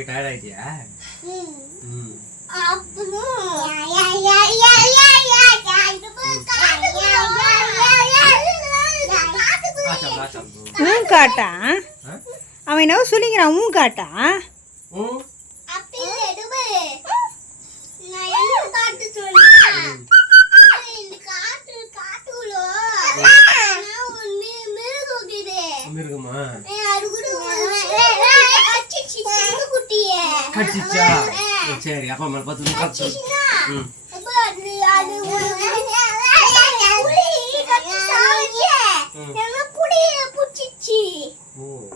போய் டயர்ட் ஆயிட்டியா? காட்டா அவன் என்ன சொல்லிக்கிறான் உன் காட்டா கடிச்சிச்சா? சரி அப்பா மேல பார்த்து ஓ